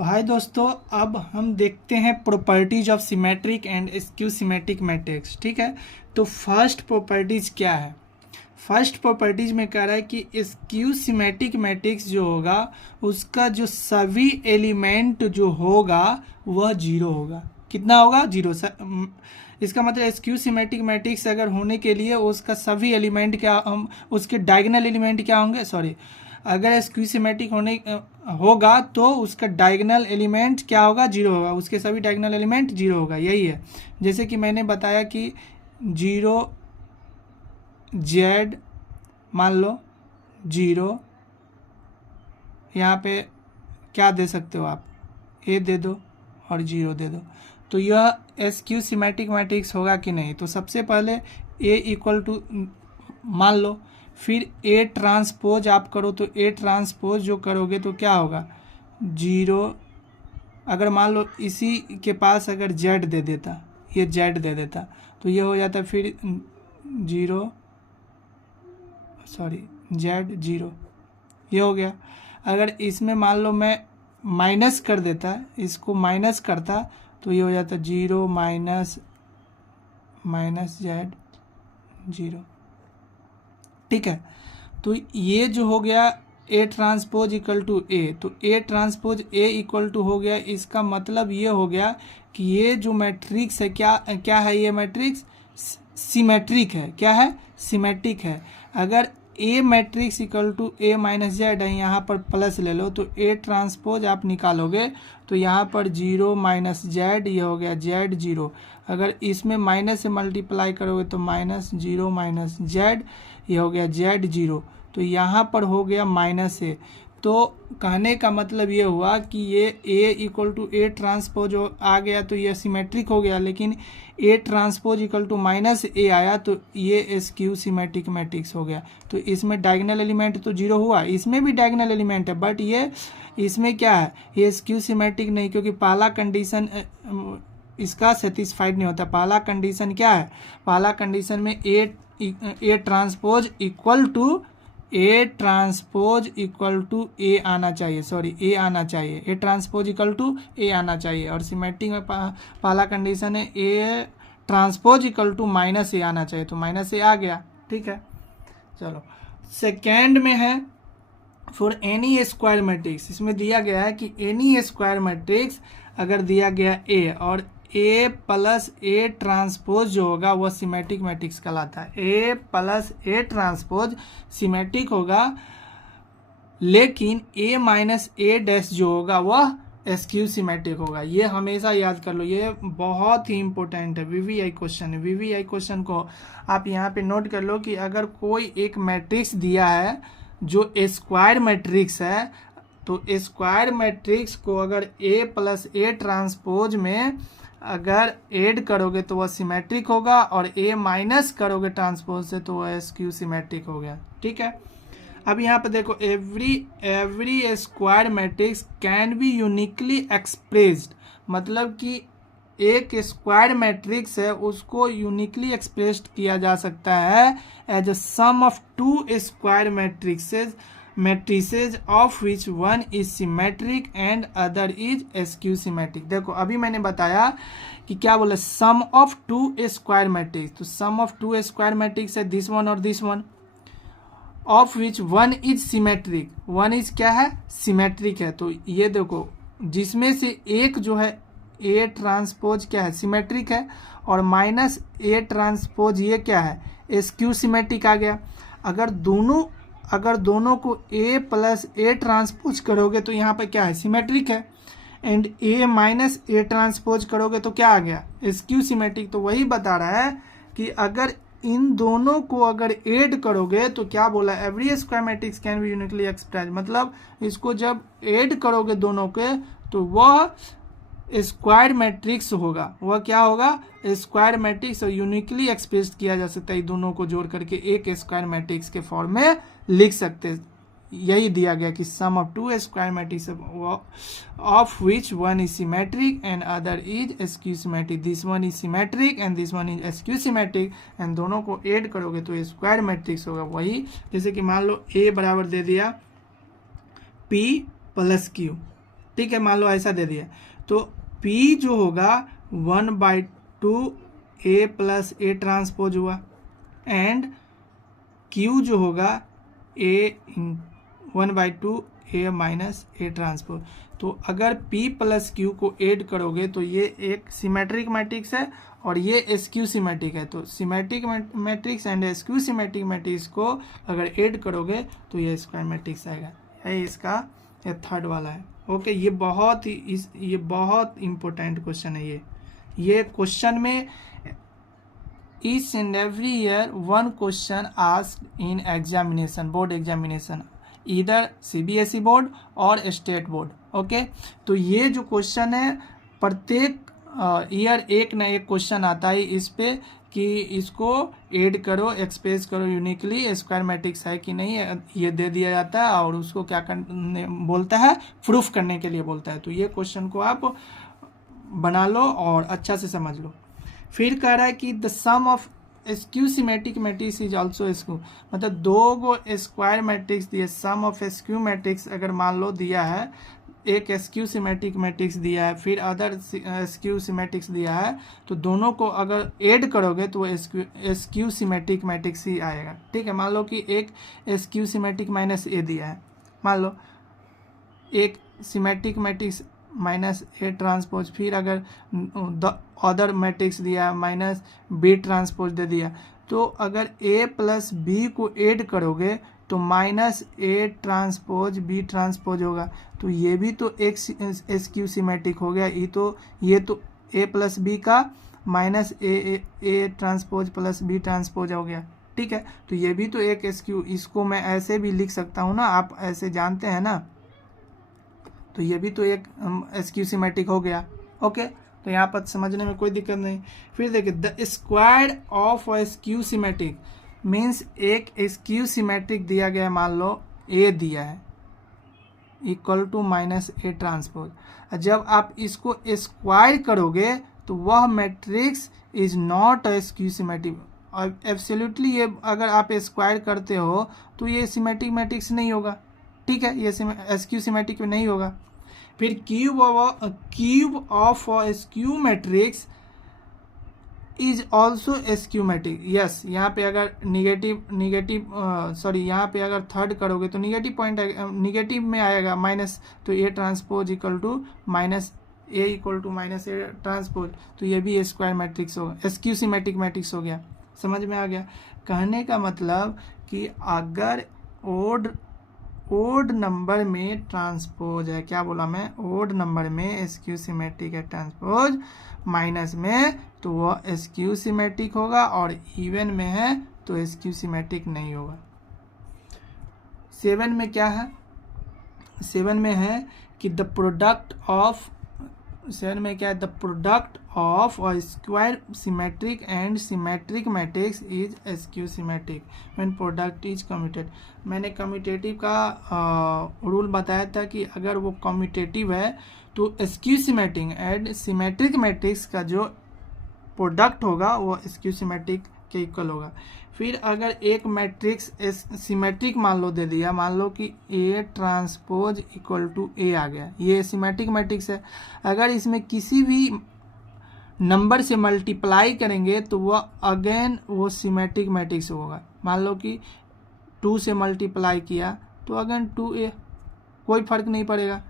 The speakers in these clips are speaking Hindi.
तो हाय दोस्तों, अब हम देखते हैं properties of symmetric and skew symmetric matrix. ठीक है, तो फर्स्ट प्रॉपर्टीज क्या है? फर्स्ट प्रॉपर्टीज में कह रहा है कि स्क्यू सिमेट्रिक मैट्रिक्स जो होगा उसका जो सभी एलिमेंट जो होगा वह जीरो होगा। कितना होगा? जीरो। इसका मतलब स्क्यू सिमेट्रिक मैट्रिक्स अगर होने के लिए उसका सभी एलिमेंट क्या, हम उसके डायगोनल एलिमेंट क्या होंगे, सॉरी, अगर स्क्यू सिमेट्रिक होने होगा तो उसका डायगोनल एलिमेंट क्या होगा? जीरो होगा। उसके सभी डायगोनल एलिमेंट जीरो होगा। यही है, जैसे कि मैंने बताया कि जीरो जेड, मान लो जीरो, यहाँ पे क्या दे सकते हो आप? ए दे दो और जीरो दे दो। तो यह स्क्यू सिमेट्रिक मैट्रिक्स होगा कि नहीं? तो सबसे पहले ए इक्वल टू मान लो, फिर ए ट्रांसपोज आप करो तो ए ट्रांसपोज जो करोगे तो क्या होगा? जीरो। अगर मान लो इसी के पास अगर जेड दे देता, ये जेड दे देता, तो ये हो जाता फिर जीरो, सॉरी जेड जीरो, ये हो गया। अगर इसमें मान लो मैं माइनस कर देता, इसको माइनस करता, तो ये हो जाता zero minus minus Z zero. ठीक है, तो ये जो हो गया A transpose equal to A, तो A transpose A equal to हो गया। इसका मतलब ये हो गया कि ये जो मैट्रिक्स है क्या है? ये मैट्रिक्स सिमेट्रिक है। क्या है? सिमेट्रिक है। अगर A matrix equal to A minus Z है, यहाँ पर प्लस ले लो, तो ए ट्रांसपोज आप निकालोगे तो यहाँ पर जीरो माइनस जेड, ये हो गया जेड जीरो। अगर इसमें माइनस से मल्टीप्लाई करोगे तो माइनस जीरो माइनस जेड, ये हो गया जेड जीरो। तो यहाँ पर हो गया माइनस ए। तो कहने का मतलब ये हुआ कि ये A equal to A transpose आ गया तो ये सिमेट्रिक हो गया, लेकिन A transpose equal to minus A आया तो ये स्क्यू सिमेट्रिक मैट्रिक्स हो गया। तो इसमें डायगोनल एलिमेंट तो जीरो हुआ, इसमें भी डायगोनल एलिमेंट है, बट ये इसमें क्या है? ये स्क्यू सिमेट्रिक नहीं, क्योंकि पहला कंडीशन इसका सेटिस्फाइड नहीं होता। पहला कंडीशन क्या है? पहला कंडीशन में A transpose equal to A आना चाहिए, सॉरी ए आना चाहिए, A transpose equal to A आना चाहिए। और सिमेट्रिक में पहला कंडीशन है A transpose equal to minus A आना चाहिए, तो माइनस ए आ गया। ठीक है, चलो सेकेंड में है फॉर एनी स्क्वायर मैट्रिक्स। इसमें दिया गया है कि एनी स्क्वायर मैट्रिक्स अगर दिया गया ए और ए प्लस ए ट्रांसपोज जो होगा वह सिमेट्रिक मैट्रिक्स कहलाता है। A plus A transpose symmetric होगा, लेकिन ए माइनस ए डैश जो होगा वह स्क्यू सिमेट्रिक होगा। ये हमेशा याद कर लो, ये बहुत ही इंपॉर्टेंट है, वीवीआई क्वेश्चन है। वीवीआई क्वेश्चन को आप यहाँ पे नोट कर लो कि अगर कोई एक मैट्रिक्स दिया है जो स्क्वायर मैट्रिक्स है, तो स्क्वायर मैट्रिक्स को अगर ए प्लस ए ट्रांसपोज में अगर ऐड करोगे तो वह सिमेट्रिक होगा, और ए माइनस करोगे ट्रांसपोज से तो वह स्क्यू सिमेट्रिक हो गया। ठीक है, अब यहाँ पे देखो, every square matrix can be uniquely expressed, मतलब कि एक स्क्वायर मैट्रिक्स है उसको यूनिकली एक्सप्रेस्ड किया जा सकता है as a sum of two square matrices of which one is symmetric and other is skew symmetric. देखो अभी मैंने बताया कि क्या बोला, sum of two square matrix, तो sum of two square matrix है दिस वन और this one, of which one is symmetric, one is क्या है? सिमेट्रिक है। तो ये देखो, जिसमें से एक जो है ए ट्रांसपोज क्या है? सिमेट्रिक है, और माइनस ए ट्रांसपोज ये क्या है? स्क्यू सिमेट्रिक आ गया। अगर दोनों को ए प्लस ए ट्रांसपोज करोगे तो यहाँ पे क्या है? सिमेट्रिक है। And A minus A transpose करोगे तो क्या आ गया? Skew symmetric. तो वही बता रहा है कि अगर इन दोनों को अगर ऐड करोगे तो क्या बोला? Every square matrix can be uniquely expressed, मतलब इसको जब ऐड करोगे दोनों के तो वह स्क्वायर मैट्रिक्स होगा। वह क्या होगा? स्क्वायर मैट्रिक्स, और यूनिकली एक्सप्रेस किया जा सकता है। दोनों को जोड़ करके एक स्क्वायर मैट्रिक्स के फॉर्म में लिख सकते हैं। यही दिया गया कि sum of two square matrix of which one is symmetric and other is skew symmetric, this one is symmetric and this one is skew symmetric, and दोनों को ऐड करोगे तो स्क्वायर मैट्रिक्स होगा। वही जैसे कि मान लो ए बराबर दे दिया P प्लस Q, ठीक है, मान लो ऐसा दे दिया, तो P जो होगा 1/2 A प्लस A ट्रांसपोज हुआ, एंड Q जो होगा A 1/2 A minus A transpose. तो अगर P प्लस Q को ऐड करोगे तो ये एक सिमेट्रिक मैट्रिक्स है और ये स्क्यू सिमेट्रिक है। तो symmetric matrix and skew symmetric matrix को अगर ऐड करोगे तो ये स्क्वायर मैट्रिक्स आएगा। है इसका ये थर्ड वाला है। ओके, ये बहुत इंपॉर्टेंट क्वेश्चन है। ये क्वेश्चन में each and every year one question asked in examination, board examination, either CBSE board और स्टेट बोर्ड। ओके, तो ये जो क्वेश्चन है प्रत्येक ईयर एक ना एक क्वेश्चन आता है इस पे कि इसको ऐड करो, एक्सप्रेस करो यूनिकली, स्क्वायर मैट्रिक्स है कि नहीं, ये दे दिया जाता है और उसको क्या करने बोलता है, प्रूफ करने के लिए बोलता है। तो ये क्वेश्चन को आप बना लो और अच्छा से समझ लो। फिर कह रहा है कि the sum of skew symmetric matrix is also skew, मतलब दो गो स्क्वायर मैट्रिक्स दिए, सम ऑफ स्क्यू मैट्रिक्स अगर मान लो दिया है, एक स्क्यू सिमेट्रिक मैट्रिक्स दिया है, फिर अदर स्क्यू सिमेट्रिक्स दिया है, तो दोनों को अगर ऐड करोगे तो स्क्यू सिमेट्रिक मैट्रिक्स ही आएगा। ठीक है, मान लो कि एक स्क्यू सिमेट्रिक माइनस ए दिया है, मान लो एक symmetric matrix minus A transpose, फिर अगर अदर मैट्रिक्स दिया माइनस बी ट्रांसपोज दे दिया, तो अगर ए प्लस बी को ऐड करोगे तो minus A transpose B transpose होगा। तो ये भी तो एक स्क्यू सिमेट्रिक हो गया। ये तो ए प्लस बी का minus A transpose plus B transpose हो गया। ठीक है, तो ये भी तो एक स्क्यू, इसको मैं ऐसे भी लिख सकता हूँ ना, आप ऐसे जानते हैं ना, तो ये भी तो एक स्क्यू सिमेट्रिक हो गया। ओके, तो यहाँ पर समझने में कोई दिक्कत नहीं। फिर देखिए, the square of a skew symmetric means एक स्क्यू सिमेट्रिक दिया गया है, मान लो ए दिया है equal to minus A transpose. जब आप इसको स्क्वायर करोगे तो वह matrix is not a skew symmetric. और एब्सोल्युटली ये अगर आप स्क्वायर करते हो तो ये सिमेट्रिक मैट्रिक्स नहीं होगा। ठीक है, ये स्क्यू सिमेट्रिक नहीं होगा। फिर cube of skew matrix is also skew matrix. Yes, यहाँ पे अगर यहाँ पे अगर थर्ड करोगे तो निगेटिव पॉइंट निगेटिव में आएगा माइनस, तो A transpose equal to minus A equal to minus A transpose, तो ये भी स्क्वायर मैट्रिक्स होगा, स्क्यू सिमेट्रिक मैट्रिक्स हो गया। समझ में आ गया? कहने का मतलब कि अगर ओड नंबर में ट्रांसपोज है, क्या बोला मैं, ओड नंबर में स्क्यू सिमेट्रिक है ट्रांसपोज, माइनस में तो वह स्क्यू सिमेट्रिक होगा, और इवन में है तो स्क्यू सिमेट्रिक नहीं होगा। 7 में क्या है, 7 में है कि द प्रोडक्ट ऑफ, 7 में क्या है, the product of a square symmetric and symmetric matrix is skew symmetric when product is commuted. मैंने कम्यूटेटिव का रूल बताया था कि अगर वो कम्यूटेटिव है तो skew symmetric and symmetric matrix का जो प्रोडक्ट होगा वो स्क्यू सिमेट्रिक के इक्वल होगा। फिर अगर एक मैट्रिक्स सिमेट्रिक मान लो दे दिया, मान लो कि ए ट्रांसपोज इक्वल टू ए आ गया, ये सिमेट्रिक मैट्रिक्स है। अगर इसमें किसी भी नंबर से मल्टीप्लाई करेंगे तो वह अगेन वो सिमेट्रिक मैट्रिक्स होगा। मान लो कि 2 से मल्टीप्लाई किया तो अगेन 2a, कोई फर्क नहीं पड़ेगा।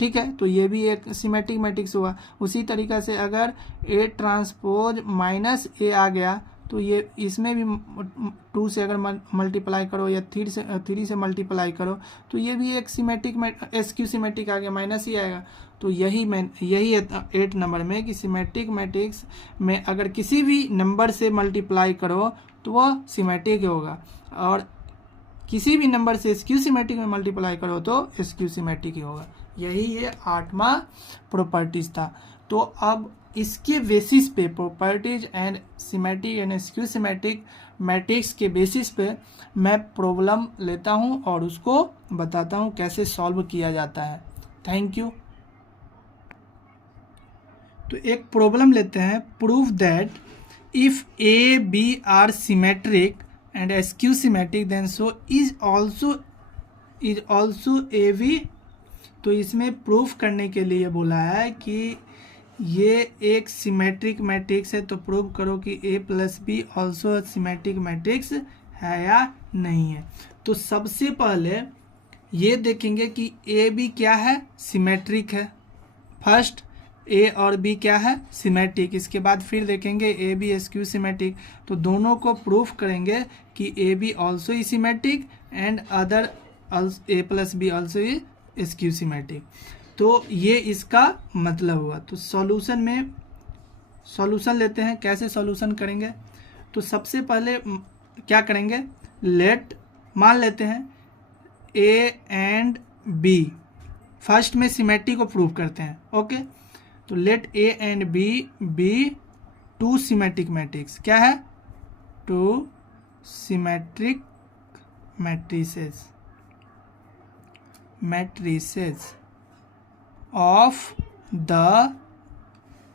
ठीक है, तो ये भी एक सिमेट्रिक मैट्रिक्स हुआ। उसी तरीक़ा से अगर ए ट्रांसपोज माइनस ए आ गया तो ये इसमें भी 2 से अगर मल्टीप्लाई करो या 3 से मल्टीप्लाई करो तो ये भी एक सिमेट्रिक स्क्यू सिमेट्रिक आ गया, माइनस ही आएगा। तो यही 8 नंबर में कि सिमेट्रिक मैट्रिक्स में अगर किसी भी नंबर से मल्टीप्लाई करो तो वह सिमेट्रिक होगा, और किसी भी नंबर से स्क्यू सिमेट्रिक में मल्टीप्लाई करो तो स्क्यू सिमेट्रिक ही होगा। यही ये 8वां प्रॉपर्टीज था। तो अब इसके बेसिस पे, properties and symmetric and skew symmetric matrix के बेसिस पे मैं प्रॉब्लम लेता हूं और उसको बताता हूं कैसे सॉल्व किया जाता है। Thank you. तो एक प्रॉब्लम लेते हैं, prove that if A B are symmetric and skew symmetric then so is also A B तो इसमें प्रूफ करने के लिए बोला है कि ये एक सिमेट्रिक मैट्रिक्स है, तो प्रूव करो कि A plus B also symmetric matrix है या नहीं है। तो सबसे पहले ये देखेंगे कि ए बी क्या है, सिमेट्रिक है। फर्स्ट ए और बी क्या है, सिमेट्रिक। इसके बाद फिर देखेंगे ए बी स्क्यू सिमेट्रिक। तो दोनों को प्रूफ करेंगे कि A B also is symmetric and other A plus B also is skew symmetric. तो ये इसका मतलब हुआ। तो सॉल्यूशन में सॉल्यूशन लेते हैं। कैसे सॉल्यूशन करेंगे? तो सबसे पहले क्या करेंगे, लेट मान लेते हैं ए एंड बी, फर्स्ट में सिमेट्री को प्रूव करते हैं। ओके, तो let A and B be two symmetric matrix. क्या है? Two symmetric matrices of the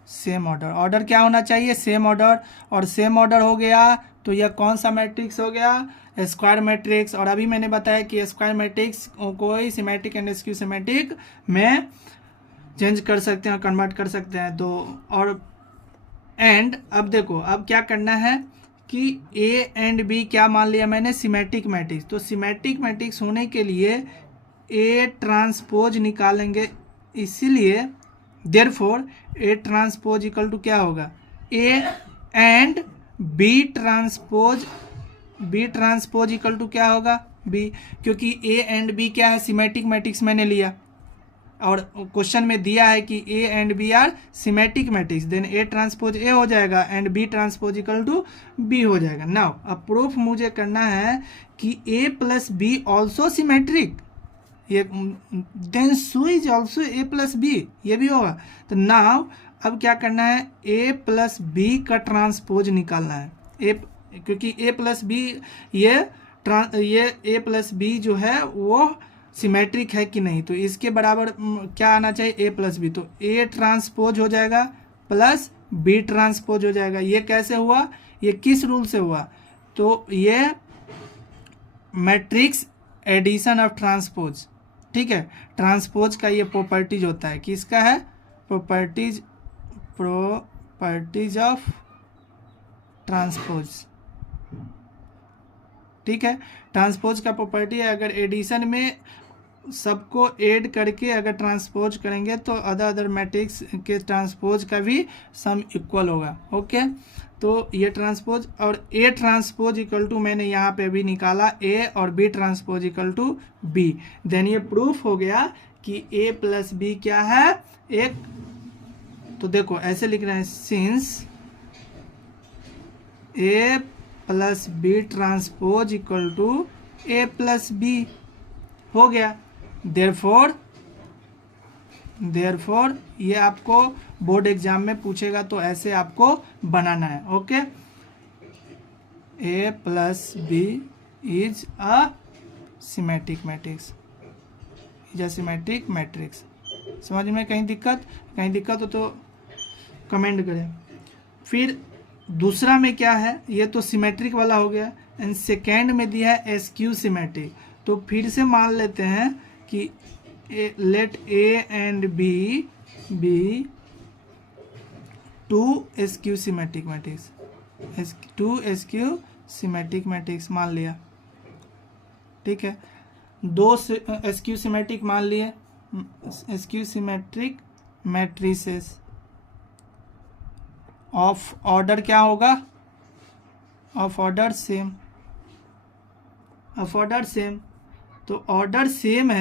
same order. Order क्या होना चाहिए? Same order. और सेम ऑर्डर हो गया तो यह कौन सा मैट्रिक्स हो गया? Square matrix. और अभी मैंने बताया कि स्क्वायर मैट्रिक्स कोई सिमेट्रिक एंड स्क्यू सिमेट्रिक में चेंज कर सकते हैं, कन्वर्ट कर सकते हैं। तो और एंड अब देखो, अब क्या करना है कि ए एंड बी क्या मान लिया मैंने? Symmetric matrix. तो सिमेट्रिक मैट्रिक्स होने के लिए ए ट्रांसपोज निकालेंगे, इसीलिए therefore A transpose equal to क्या होगा? A and B transpose equal to क्या होगा? बी, क्योंकि ए एंड बी क्या है? सिमेट्रिक मैट्रिक्स मैंने लिया और क्वेश्चन में दिया है कि A and B are symmetric matrix, then A transpose A हो जाएगा and B transpose equal to B हो जाएगा। नाउ अब प्रूफ मुझे करना है कि A plus B also symmetric, ये then so is also A plus B, ये भी होगा। तो नाउ अब क्या करना है? ए प्लस बी का ट्रांसपोज निकालना है। क्योंकि ए प्लस बी ये ए प्लस बी जो है वो सिमेट्रिक है कि नहीं, तो इसके बराबर क्या आना चाहिए? ए प्लस बी। तो ए ट्रांसपोज हो जाएगा प्लस बी ट्रांसपोज हो जाएगा। ये कैसे हुआ? ये किस रूल से हुआ? तो ये मैट्रिक्स एडिशन ऑफ ट्रांसपोज, ठीक है। ट्रांसपोज का ये प्रॉपर्टीज होता है, किसका है? प्रॉपर्टीज ऑफ ट्रांसपोज, ठीक है। ट्रांसपोज का प्रॉपर्टी है, अगर एडिशन में सबको ऐड करके अगर ट्रांसपोज करेंगे तो अदर मैट्रिक्स के ट्रांसपोज का भी सम इक्वल होगा। ओके, तो ये ट्रांसपोज और ए ट्रांसपोज इक्वल टू मैंने यहाँ पे भी निकाला ए और B transpose equal to B. Then ये प्रूफ हो गया कि ए प्लस बी क्या है? एक। तो देखो ऐसे लिख रहे हैं, since A plus B transpose equal to A plus B हो गया। देयरफॉर ये आपको बोर्ड एग्जाम में पूछेगा तो ऐसे आपको बनाना है। Okay, A plus B is a symmetric matrix, समझ में कहीं दिक्कत हो तो कमेंट करें। फिर दूसरा में क्या है? ये तो सिमेट्रिक वाला हो गया एंड सेकेंड में दिया है स्क्यू सिमेट्रिक। तो फिर से मान लेते हैं कि let A and B be two skew symmetric matrix, मान लिया, ठीक है। दो स्क्यू सिमेट्रिक मान लिए, skew symmetric matrices of order क्या होगा? Of order same. तो ऑर्डर सेम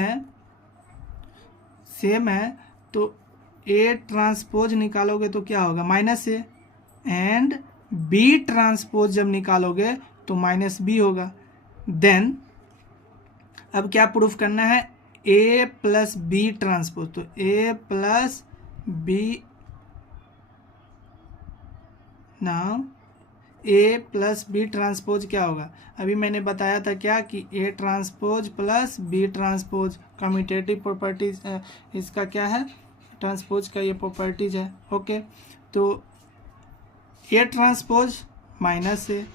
है तो ए ट्रांसपोज निकालोगे तो क्या होगा? Minus A, and B transpose जब निकालोगे तो माइनस बी होगा। देन अब क्या प्रूफ करना है? A plus B transpose. तो A plus B, now A plus B transpose क्या होगा? अभी मैंने बताया था क्या कि A transpose plus B transpose, commutative properties इसका क्या है? ट्रांसपोज का ये प्रॉपर्टीज है। ओके, तो A transpose minus A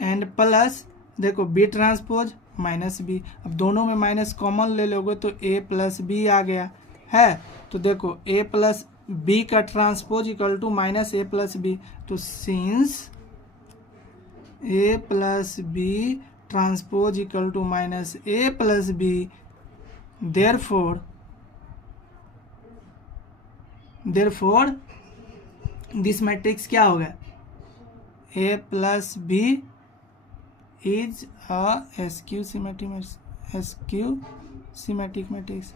and plus देखो बी ट्रांसपोज माइनस बी। अब दोनों में माइनस कॉमन ले लोगे तो ए प्लस बी आ गया है। तो देखो ए प्लस बी का transpose equal to minus A plus B. तो since A plus B transpose equal to minus A plus B, therefore this matrix क्या होगा, A plus B is a skew symmetric matrix.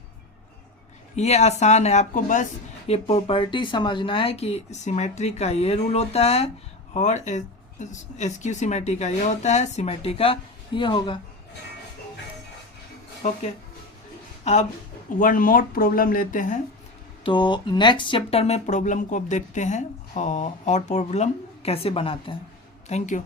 ये आसान है, आपको बस ये प्रॉपर्टी समझना है कि सिमेट्री का ये रूल होता है और स्क्यू सिमेट्री का ये होता है, सिमेट्री का ये होगा। ओके, अब वन मोर प्रॉब्लम लेते हैं। तो नेक्स्ट चैप्टर में प्रॉब्लम को अब देखते हैं और प्रॉब्लम कैसे बनाते हैं। Thank you.